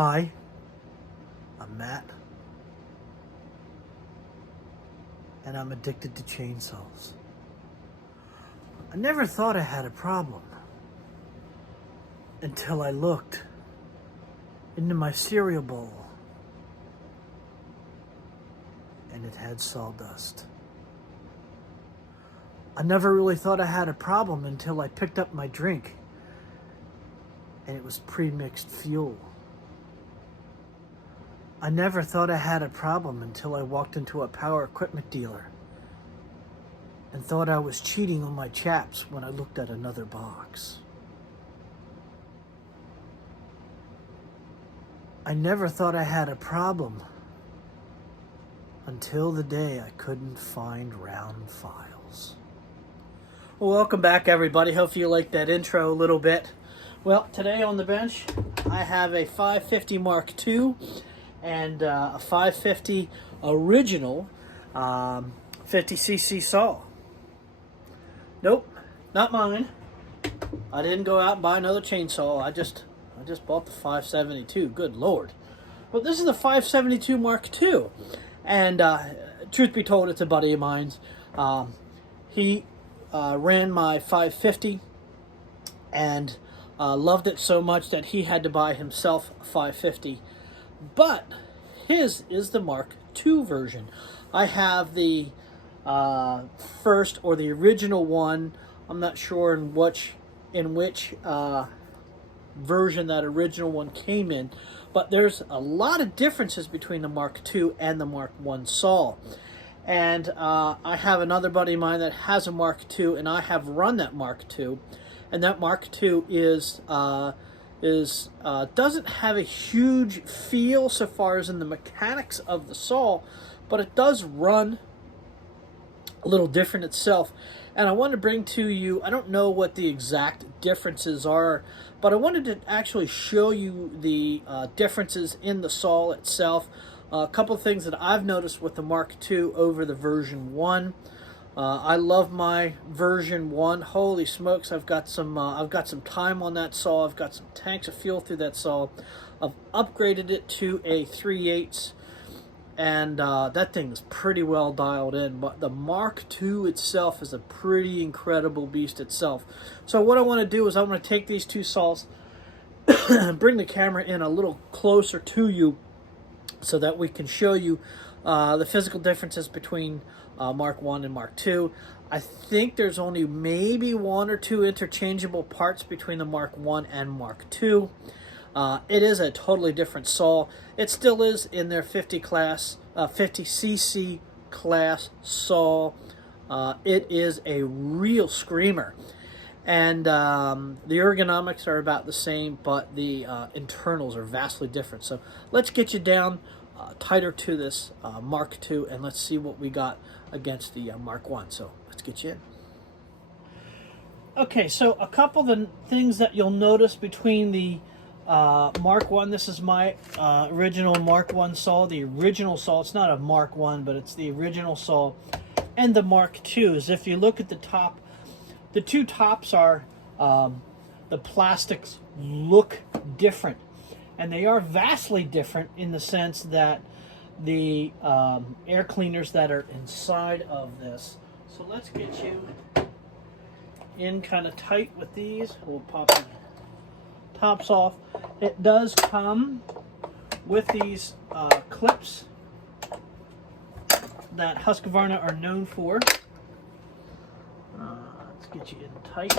Hi, I'm Matt, and I'm addicted to chainsaws. I never thought I had a problem until I looked into my cereal bowl and it had sawdust. I never really thought I had a problem until I picked up my drink and it was pre-mixed fuel. I never thought I had a problem until I walked into a power equipment dealer and thought I was cheating on my chaps when I looked at another box. I never thought I had a problem until the day I couldn't find round files. Well, welcome back, everybody. Hope you liked that intro a little bit. Well, today on the bench, I have a 550 Mark II and a 550 original 50cc saw. Nope, not mine. I didn't go out and buy another chainsaw. I just bought the 572. Good Lord. But this is the 572 Mark II. And truth be told, it's a buddy of mine's. He ran my 550 and loved it so much that he had to buy himself a 550. But his is the Mark II version. I have the first or the original one. I'm not sure in which version that original one came in, but there's a lot of differences between the Mark II and the Mark I saw. And I have another buddy of mine that has a Mark II, and I have run that Mark II, and that Mark II doesn't have a huge feel so far as in the mechanics of the saw, but it does run a little different itself. And I want to bring to you, I don't know what the exact differences are, but I wanted to actually show you the differences in the saw itself. A couple of things that I've noticed with the Mark II over the version 1. I love my version 1. Holy smokes, I've got some time on that saw. I've got some tanks of fuel through that saw. I've upgraded it to a 3/8, and that thing is pretty well dialed in. But the Mark II itself is a pretty incredible beast itself. So what I want to do is I want to take these two saws and bring the camera in a little closer to you so that we can show you the physical differences between Mark I and Mark II. I think there's only maybe one or two interchangeable parts between the Mark I and Mark II. It is a totally different saw. It still is in their 50cc class saw. It is a real screamer. And the ergonomics are about the same, but the internals are vastly different. So let's get you down tighter to this Mark II, and let's see what we got against the Mark I. So let's get you in. Okay, so a couple of the things that you'll notice between the Mark I, this is my original Mark I saw, the original saw. It's not a Mark I, but it's the original saw. And the Mark II is, if you look at the top, the two tops are, the plastics look different. And they are vastly different in the sense that the air cleaners that are inside of this. So let's get you in kind of tight with these. We'll pop the tops off. It does come with these clips that Husqvarna are known for. Let's get you in tight.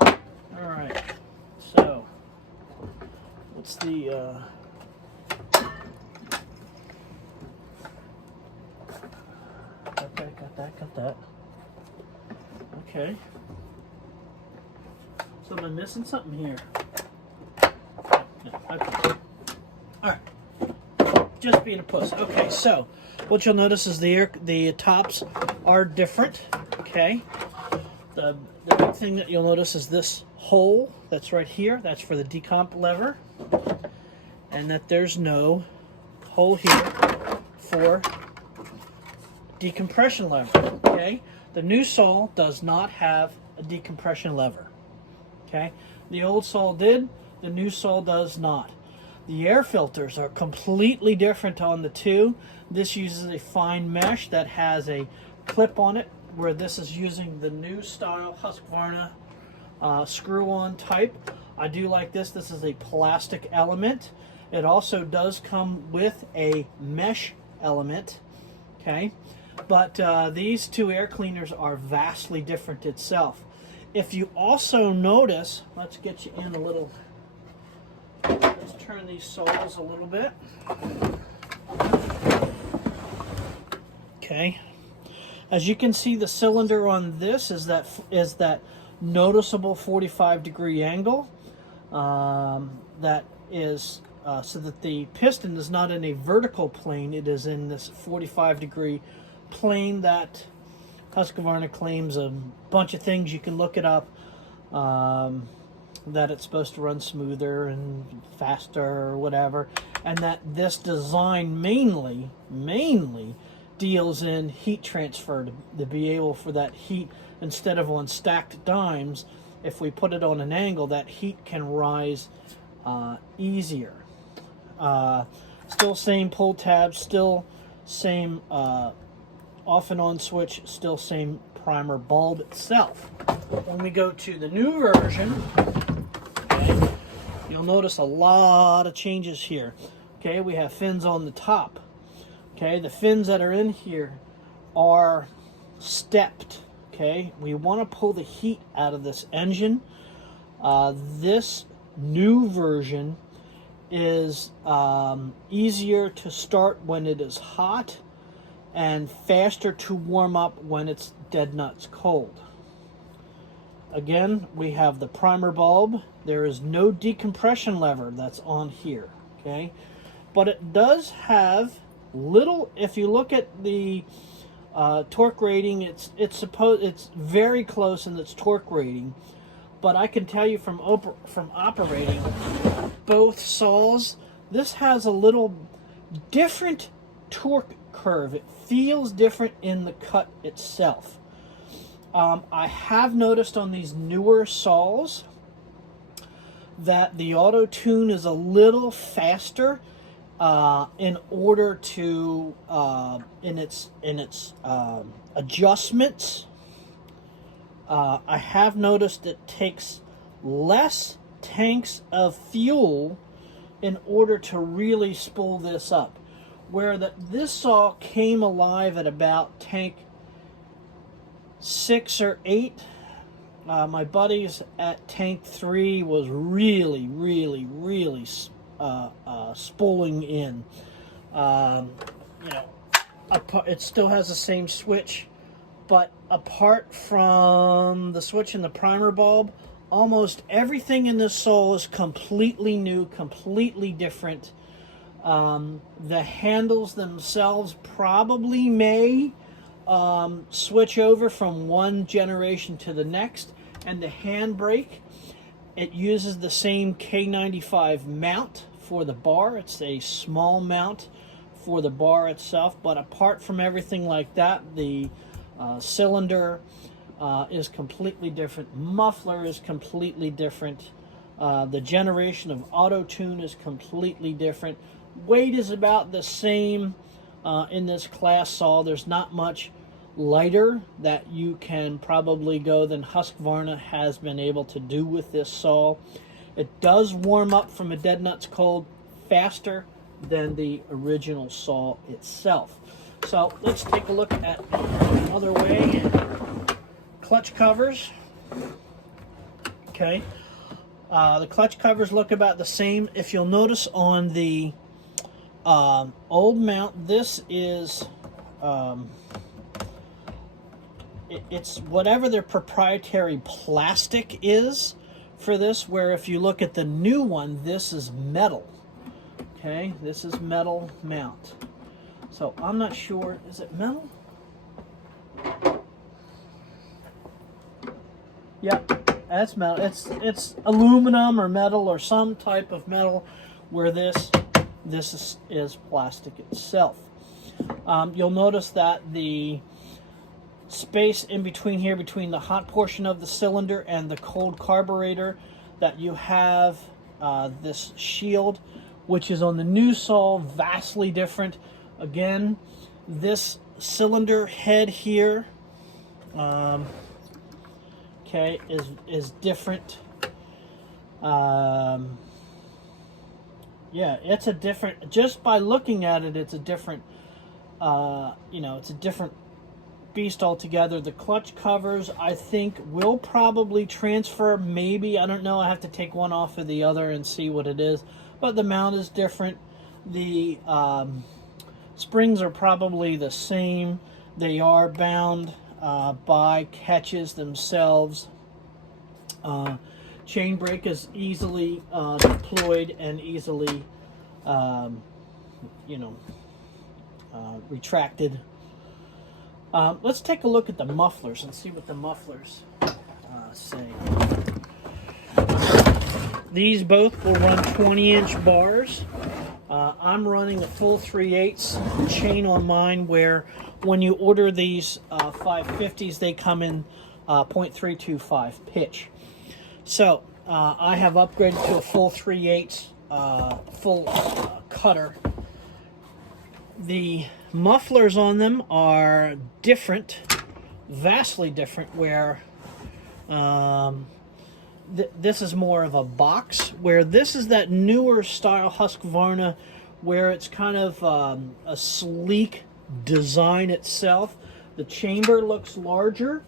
All right. So, what's the got that. Okay. So am I missing something here? No, okay. Alright. Just being a puss. Okay, so what you'll notice is the tops are different. Okay. The big thing that you'll notice is this hole that's right here. That's for the decomp lever. And that there's no hole here for decompression lever. Okay. The new saw does not have a decompression lever. Okay. The old saw did. The new saw does not. The air filters are completely different on the two. This uses a fine mesh that has a clip on it, where this is using the new style Husqvarna screw-on type. I do like this. This is a plastic element. It also does come with a mesh element, okay? But these two air cleaners are vastly different itself. If you also notice, let's get you in a little, let's turn these saws a little bit. Okay. As you can see, the cylinder on this is that noticeable 45-degree angle. That is so that the piston is not in a vertical plane. It is in this 45-degree plane that Husqvarna claims a bunch of things. You can look it up, that it's supposed to run smoother and faster or whatever, and that this design mainly deals in heat transfer, to be able for that heat, instead of on stacked dimes, if we put it on an angle, that heat can rise easier. Still same pull tab, still same off and on switch, still same primer bulb itself. When we go to the new version, okay, you'll notice a lot of changes here. Okay, we have fins on the top. Okay, the fins that are in here are stepped. Okay, we want to pull the heat out of this engine. This new version is easier to start when it is hot and faster to warm up when it's dead nuts cold. Again, we have the primer bulb. There is no decompression lever that's on here, okay? But it does have little, if you look at the torque rating, it's very close in its torque rating, but I can tell you from operating both saws, this has a little different torque curve. It feels different in the cut itself. I have noticed on these newer saws that the auto tune is a little faster in order to in its adjustments. I have noticed it takes less tanks of fuel in order to really spool this up, where this saw came alive at about tank 6 or 8. My buddy's at tank 3 was really spooling in. You know, it still has the same switch, but apart from the switch and the primer bulb, almost everything in this saw is completely new, completely different. The handles themselves probably may switch over from one generation to the next, and the handbrake, it uses the same K95 mount for the bar. It's a small mount for the bar itself, but apart from everything like that, the cylinder is completely different. Muffler is completely different. The generation of auto tune is completely different. Weight is about the same in this class saw. There's not much lighter that you can probably go than Husqvarna has been able to do with this saw. It does warm up from a dead nuts cold faster than the original saw itself. So let's take a look at another way. Clutch covers. Okay, the clutch covers look about the same. If you'll notice on the old mount, this is it's whatever their proprietary plastic is for this, where if you look at the new one, this is metal. Okay, this is metal mount. So I'm not sure, is it metal? Yep, that's metal. It's aluminum or metal or some type of metal, where this is plastic itself. You'll notice that the space in between here, between the hot portion of the cylinder and the cold carburetor, that you have this shield, which is on the new saw, vastly different. Again, this cylinder head here, okay, is different. Yeah, it's a different, just by looking at it, it's a different, it's a different beast altogether. The clutch covers, I think, will probably transfer, maybe, I don't know, I have to take one off of the other and see what it is, but the mount is different. The springs are probably the same. They are bound by catches themselves. Chain brake is easily deployed and easily, retracted. Let's take a look at the mufflers and see what the mufflers say. These both will run 20-inch bars. I'm running a full 3/8 chain on mine, where when you order these 550s, they come in 0.325 pitch. So I have upgraded to a full 3/8 full cutter. The mufflers on them are different, vastly different, where this is more of a box, where this is that newer style Husqvarna, where it's kind of a sleek design itself. The chamber looks larger.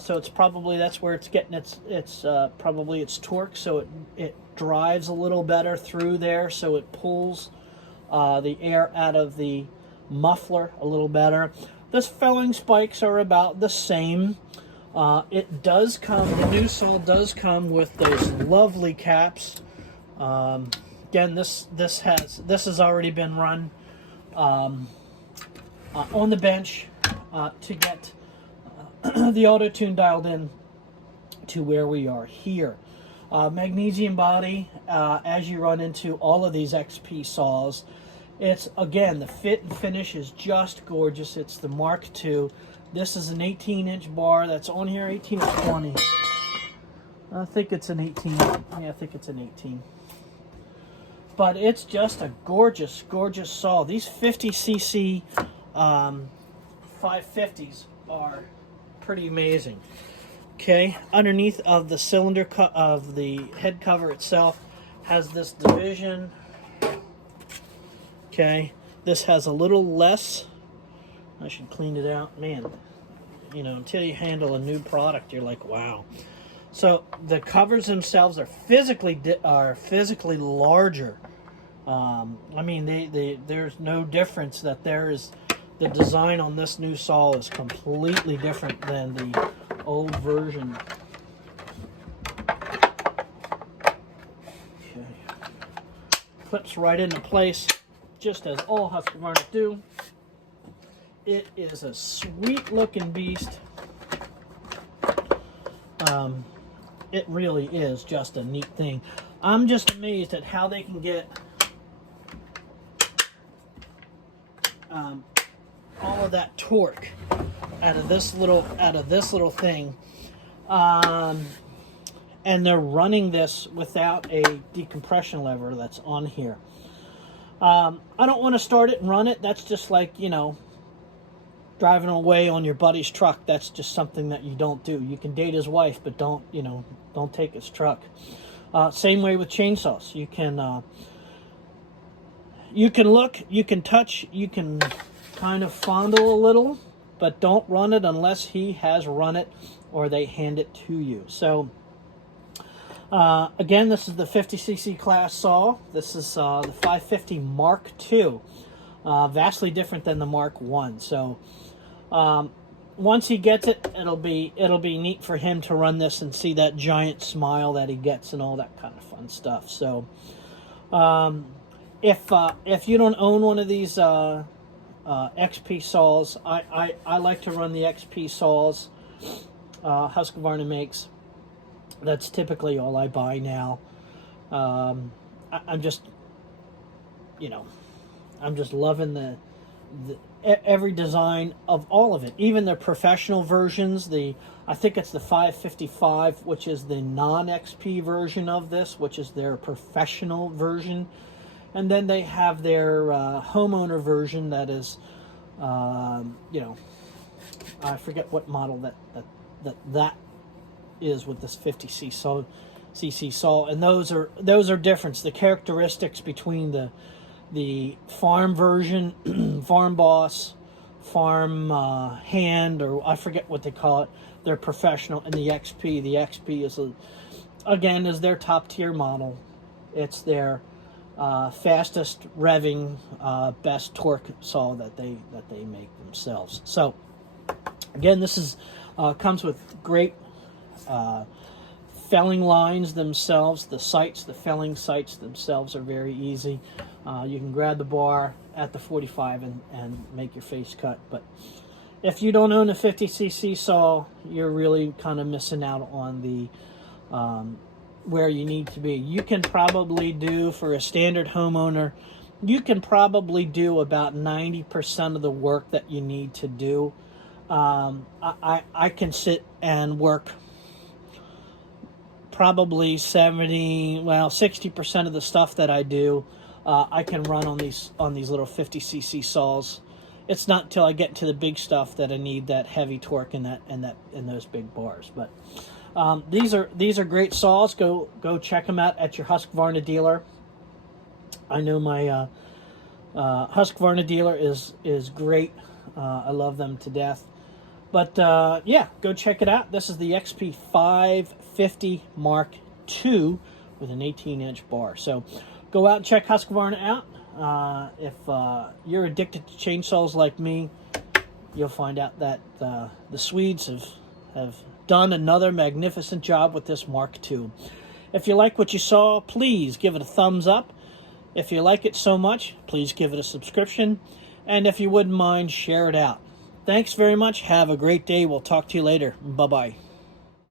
So it's probably, that's where it's getting its probably its torque, so it drives a little better through there, so it pulls the air out of the muffler a little better. The felling spikes are about the same. It does come, the new saw does come with those lovely caps. Again, this has already been run on the bench to get the auto tune dialed in to where we are here. Magnesium body, as you run into all of these XP saws, it's, again, the fit and finish is just gorgeous. It's the Mark II. This is an 18-inch bar that's on here, 18 or 20. I think it's an 18. Yeah, I think it's an 18. But it's just a gorgeous, gorgeous saw. These 50cc 550s are pretty amazing. Okay, underneath of the cylinder of the head cover itself has this division. Okay, this has a little less. I should clean it out, man. You know, until you handle a new product, you're like, wow. So the covers themselves are physically larger. I mean, there's no difference that there is. The design on this new saw is completely different than the old version. Okay. Clips right into place, just as all Husqvarna do. It is a sweet looking beast. It really is just a neat thing. I'm just amazed at how they can get all of that torque out of this little thing, and they're running this without a decompression lever that's on here. I don't want to start it and run it. That's just like, you know, driving away on your buddy's truck. That's just something that you don't do. You can date his wife, but don't take his truck. Same way with chainsaws. You can look, you can touch, you can kind of fondle a little, but don't run it unless he has run it or they hand it to you. So again, this is the 50cc class saw. This is the 550 Mark II. Vastly different than the Mark I. So once he gets it, it'll be neat for him to run this and see that giant smile that he gets and all that kind of fun stuff. So if you don't own one of these XP saws, I like to run the XP saws Husqvarna makes. That's typically all I buy now. I'm just loving every design of all of it, even their professional versions. I think it's the 555, which is the non-XP version of this, which is their professional version. And then they have their homeowner version that is, you know, I forget what model that is with this 50cc saw. And those are different. The characteristics between the farm version, farm boss, farm hand, or I forget what they call it. They're professional, and the XP. The XP is again their top tier model. It's their fastest revving, best torque saw that they make themselves. So again, this is comes with great felling lines themselves. The felling sights themselves are very easy. You can grab the bar at the 45 and make your face cut. But if you don't own a 50cc saw, you're really kind of missing out on the where you need to be. You can probably do, for a standard homeowner, you can probably do about 90% of the work that you need to do. I can sit and work probably 60% of the stuff that I do. I can run on these little 50cc saws. It's not until I get to the big stuff that I need that heavy torque and those big bars. But these are great saws. Go check them out at your Husqvarna dealer. I know my Husqvarna dealer is great. I love them to death. But yeah, go check it out. This is the XP 550 Mark II with an 18-inch bar. So go out and check Husqvarna out. If you're addicted to chainsaws like me, you'll find out that the Swedes have done another magnificent job with this Mark II. If you like what you saw, please give it a thumbs up. If you like it so much, please give it a subscription. And if you wouldn't mind, share it out. Thanks very much. Have a great day. We'll talk to you later. Bye-bye.